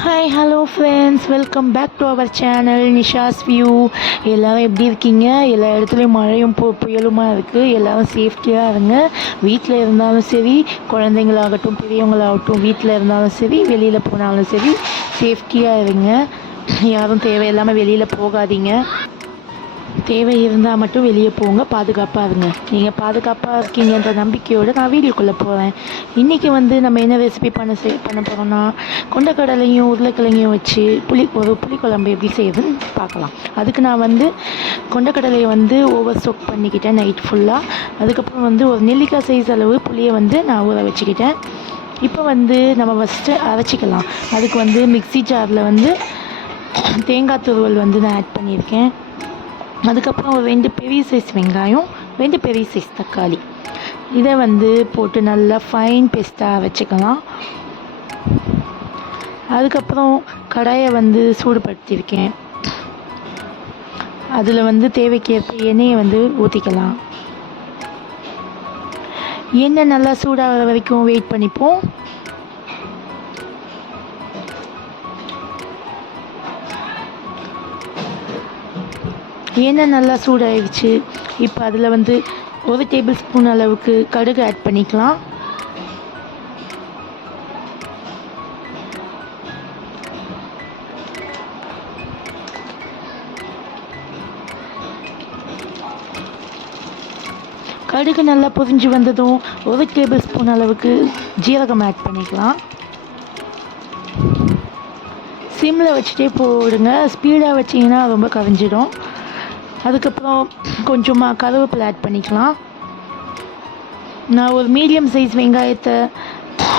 Hi hello friends welcome back to our channel Nisha's view எல்லோரும் எப்படி இருக்கீங்க? எல்லா இடத்துலையும் மழையும் பு புயலுமாக இருக்குது எல்லோரும் சேஃப்டியாக இருங்க. வீட்டில் இருந்தாலும் சரி குழந்தைங்களாகட்டும் பெரியவங்களாகட்டும் வீட்டில் இருந்தாலும் சரி வெளியில் போனாலும் சரி சேஃப்டியாக இருங்க. யாரும் தேவையில்லாமல் வெளியில் போகாதீங்க. தேவை இருந்தால் மட்டும் வெளியே போங்க பாதுகாப்பாக இருங்க நீங்கள் பாதுகாப்பாக இருக்கீங்கன்ற நம்பிக்கையோடு நான் வீடியோக்குள்ளே போகிறேன் இன்றைக்கி வந்து நம்ம என்ன ரெசிபி பண்ண செய் பண்ண போகிறோம்னா கொண்டக்கடலையும் உருளைக்கிழங்கையும் வச்சு புளி ஒரு புளிக்குழம்பு எப்படி செய்யுதுன்னு பார்க்கலாம். அதுக்கு நான் வந்து கொண்டக்கடலையை வந்து ஓவர் சோக் பண்ணிக்கிட்டேன் நைட் ஃபுல்லாக அதுக்கப்புறம் வந்து ஒரு நெல்லிக்காய் சைஸ் அளவு புளியை வந்து நான் ஊற வச்சுக்கிட்டேன். இப்போ வந்து நம்ம ஃபஸ்ட்டு அரைச்சிக்கலாம். அதுக்கு வந்து மிக்ஸி ஜாரில் வந்து தேங்காய் துருவல் வந்து நான் ஆட் பண்ணியிருக்கேன். அதுக்கப்புறம் ஒரு ரெண்டு பெரிய சைஸ் வெங்காயம் ரெண்டு பெரிய சைஸ் தக்காளி. இதை வந்து போட்டு நல்லா ஃபைன் பேஸ்ட்டாக வச்சுக்கலாம். அதுக்கப்புறம் கடாயை வந்து சூடுபடுத்தியிருக்கேன். அதில் வந்து தேவைக்கேற்ப எண்ணெயை வந்து ஊற்றிக்கலாம் எண்ணெய் நல்லா சூடாகிற வரைக்கும் வெயிட் பண்ணிப்போம். எண்ணெய் நல்லா சூடாயிடுச்சு. இப்போ அதில் வந்து ஒரு டேபிள் ஸ்பூன் அளவுக்கு கடுகு ஆட் பண்ணிக்கலாம். கடுகு நல்லா பொரிஞ்சு வந்ததும் ஒரு டேபிள் ஸ்பூன் அளவுக்கு ஜீரகம் ஆட் பண்ணிக்கலாம். சிம்மில் வச்சுட்டே போடுங்க. ஸ்பீடாக வச்சிங்கன்னா ரொம்ப கரைஞ்சிடும் அதுக்கப்புறம் கொஞ்சமாக கருவேப்பிலை ஆட் பண்ணிக்கலாம். நான் ஒரு மீடியம் சைஸ் வெங்காயத்தை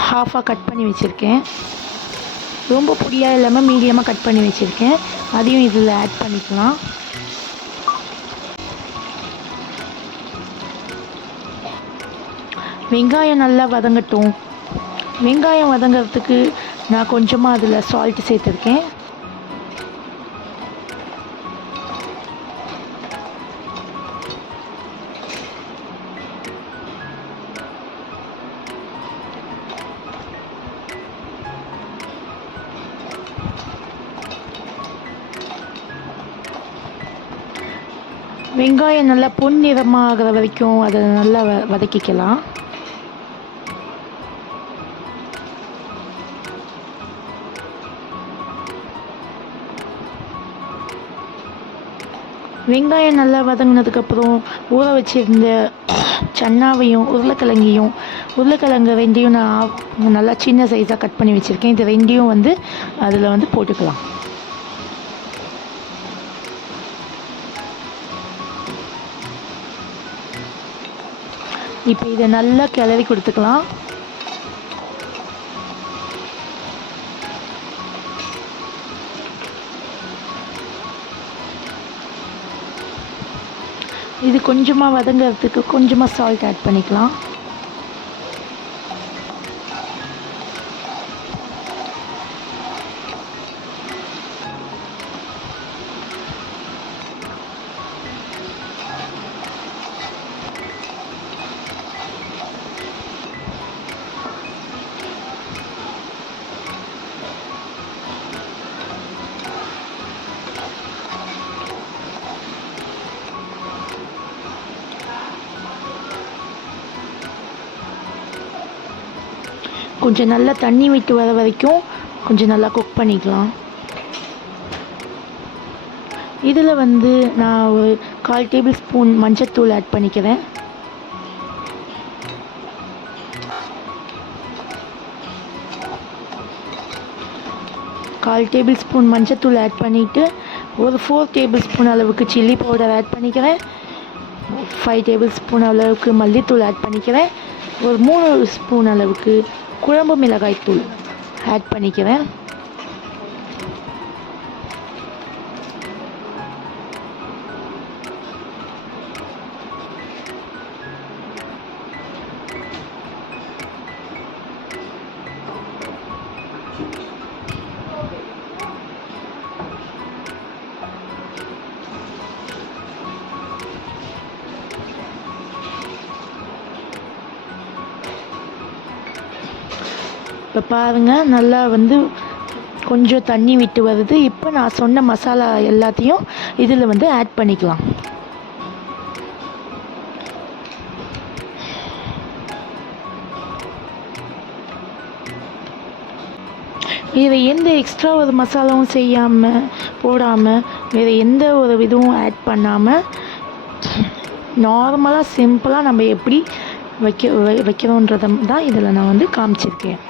ஹாஃபாக கட் பண்ணி வச்சுருக்கேன். ரொம்ப பொடியாக இல்லாமல் மீடியமாக கட் பண்ணி வச்சுருக்கேன். அதையும் இதில் ஆட் பண்ணிக்கலாம். வெங்காயம் நல்லா வதங்கட்டும். வெங்காயம் வதங்கிறதுக்கு நான் கொஞ்சமாக அதில் சால்ட்டு சேர்த்துருக்கேன். வெங்காயம் நல்லா பொன்னிறமாகிற வரைக்கும் அதை நல்லா வ வதக்கிக்கலாம். வெங்காயம் நல்லா வதங்கினதுக்கப்புறம் ஊற வச்சிருந்த சன்னாவையும் உருளைக்கிழங்கையும் உருளைக்கிழங்கு ரெண்டையும் நான் நல்லா சின்ன சைஸாக கட் பண்ணி வச்சுருக்கேன். இது ரெண்டையும் வந்து அதில் வந்து போட்டுக்கலாம். இப்போ இதை நல்லா கிளறி கொடுத்துக்கலாம். இது கொஞ்சமாக வதங்கிறதுக்கு கொஞ்சமாக சால்ட் ஆட் பண்ணிக்கலாம். கொஞ்சம் நல்லா தண்ணி விட்டு வர வரைக்கும் கொஞ்சம் நல்லா குக் பண்ணிக்கலாம். இதில் வந்து நான் ஒரு கால் டேபிள் ஸ்பூன் மஞ்சத்தூள் ஆட் பண்ணிக்கிறேன். கால் டேபிள் ஸ்பூன் மஞ்சத்தூள் ஆட் பண்ணிவிட்டு ஒரு ஃபோர் டேபிள் ஸ்பூன் அளவுக்கு சில்லி பவுடர் ஆட் பண்ணிக்கிறேன். ஃபைவ் டேபிள் ஸ்பூன் அளவுக்கு மல்லித்தூள் ஆட் பண்ணிக்கிறேன். ஒரு மூணு ஸ்பூன் அளவுக்கு குழம்பு மிளகாய் தூள் ஆட் பண்ணிக்கிறேன் இப்போ பாருங்கள் நல்லா வந்து கொஞ்சம் தண்ணி விட்டு வருது. இப்போ நான் சொன்ன மசாலா எல்லாத்தையும் இதில் வந்து ஆட் பண்ணிக்கலாம். வேறு எந்த எக்ஸ்ட்ரா ஒரு மசாலாவும் செய்யாமல் போடாமல் வேறு எந்த ஒரு இதுவும் ஆட் பண்ணாமல் நார்மலாக சிம்பிளாக நம்ம எப்படி வைக்க வைக்கிறோன்றதை தான் இதில் நான் வந்து காமிச்சிருக்கேன்.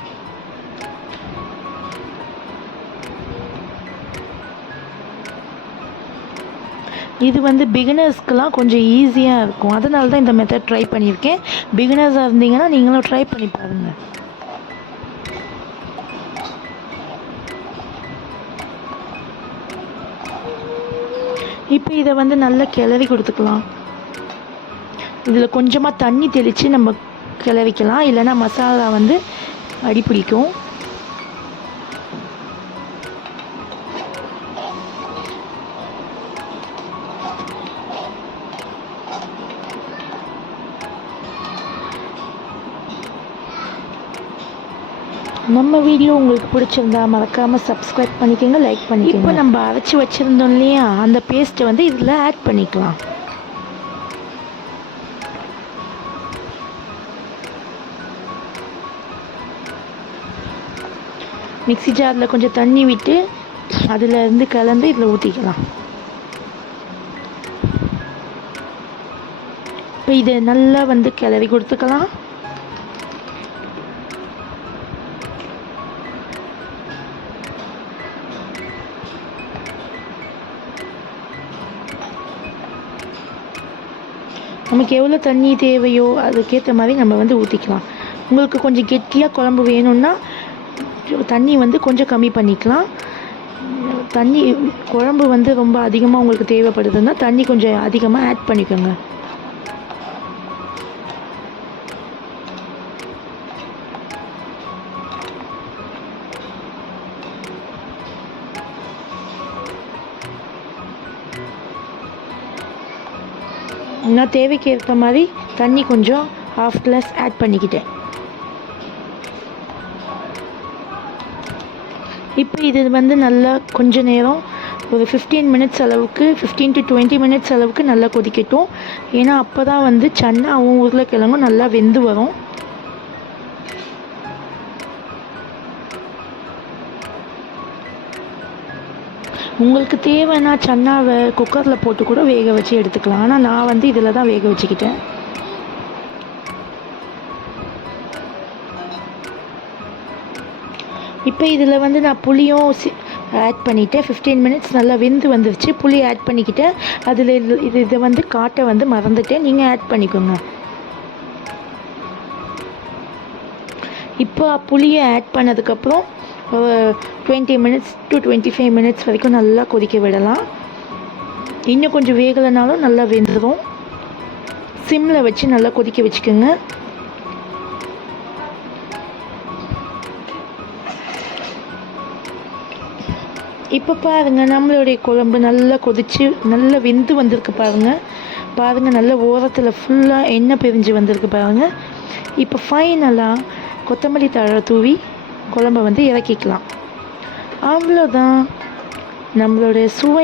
இது வந்து பிகினர்ஸ்க்கெலாம் கொஞ்சம் ஈஸியாக இருக்கும். அதனால தான் இந்த மெத்தட் ட்ரை பண்ணியிருக்கேன். பிகினர்ஸாக இருந்தீங்கன்னா நீங்களும் ட்ரை பண்ணி பாருங்கள் இப்போ இதை வந்து நல்லா கிளறி கொடுத்துக்கலாம். இதில் கொஞ்சமாக தண்ணி தெளித்து நம்ம கிளறிக்கலாம். இல்லைன்னா மசாலா வந்து அடி பிடிக்கும் நம்ம வீடியோ உங்களுக்கு பிடிச்சிருந்தா மறக்காமல் சப்ஸ்கிரைப் பண்ணிக்கோங்க லைக் பண்ணிக்கோங்க. இப்போ நம்ம அரைச்சி வச்சுருந்தோம் இல்லையா? அந்த பேஸ்ட்டை வந்து இதில் ஆட் பண்ணிக்கலாம். மிக்ஸி ஜாரில் கொஞ்சம் தண்ணி விட்டு அதில் இருந்து கலந்து இதில் ஊற்றிக்கலாம் இப்போ இதை நல்லா வந்து கிளறி கொடுத்துக்கலாம். நமக்கு எவ்வளோ தண்ணி தேவையோ அதுக்கேற்ற மாதிரி நம்ம வந்து ஊற்றிக்கலாம் உங்களுக்கு கொஞ்சம் கெட்டியாக குழம்பு வேணும்னா தண்ணி வந்து கொஞ்சம் கம்மி பண்ணிக்கலாம். தண்ணி குழம்பு வந்து ரொம்ப அதிகமாக உங்களுக்கு தேவைப்படுதுன்னா தண்ணி கொஞ்சம் அதிகமாக ஆட் பண்ணிக்கோங்க. நான் தேவைக்கு ஏற்ற மாதிரி தண்ணி கொஞ்சம் ஹாஃப் கிளாஸ் ஆட் பண்ணிக்கிட்டேன். இப்போ இது வந்து நல்லா கொஞ்ச நேரம் ஒரு ஃபிஃப்டீன் மினிட்ஸ் அளவுக்கு ஃபிஃப்டீன் டு டுவெண்ட்டி மினிட்ஸ் அளவுக்கு நல்லா கொதிக்கட்டும். ஏன்னா அப்போ தான் வந்து சன்னாவும் உருளைக்கிழங்கும் நல்லா வெந்து வரும். உங்களுக்கு தேவைன்னா சன்னாவை குக்கரில் போட்டு கூட வேக வச்சு எடுத்துக்கலாம். ஆனால் நான் வந்து இதில் தான் வேக வச்சுக்கிட்டேன். இப்போ இதில் வந்து நான் புளியும் ஆட் பண்ணிவிட்டேன் ஃபிஃப்டீன் மினிட்ஸ் நல்லா வெந்து வந்துருச்சு. புளி ஆட் பண்ணிக்கிட்டேன். அதில் இது இது இதை வந்து காட்டை வந்து மறந்துட்டேன். நீங்கள் ஆட் பண்ணிக்கோங்க. இப்போ புளியை ஆட் பண்ணதுக்கப்புறம் twenty minutes to twenty five minutes வரைக்கும் நல்லா கொதிக்க விடலாம். இன்னும் கொஞ்சம் வேகலைனாலும் நல்லா வெந்துடும் சிம்மில் வச்சு நல்லா கொதிக்க வச்சுக்கோங்க. இப்போ பாருங்கள் நம்மளுடைய குழம்பு நல்லா கொதித்து நல்லா வெந்து வந்திருக்கு பாருங்கள் பாருங்கள் நல்ல ஓரத்தில் ஃபுல்லாக எண்ணெய் பிரிஞ்சு வந்திருக்கு பாருங்கள் இப்போ ஃபைனலாக கொத்தமல்லி தழை தூவி குழம்ப வந்து இறக்கிக்கலாம். அவ்வளோதான் நம்மளுடைய சுவை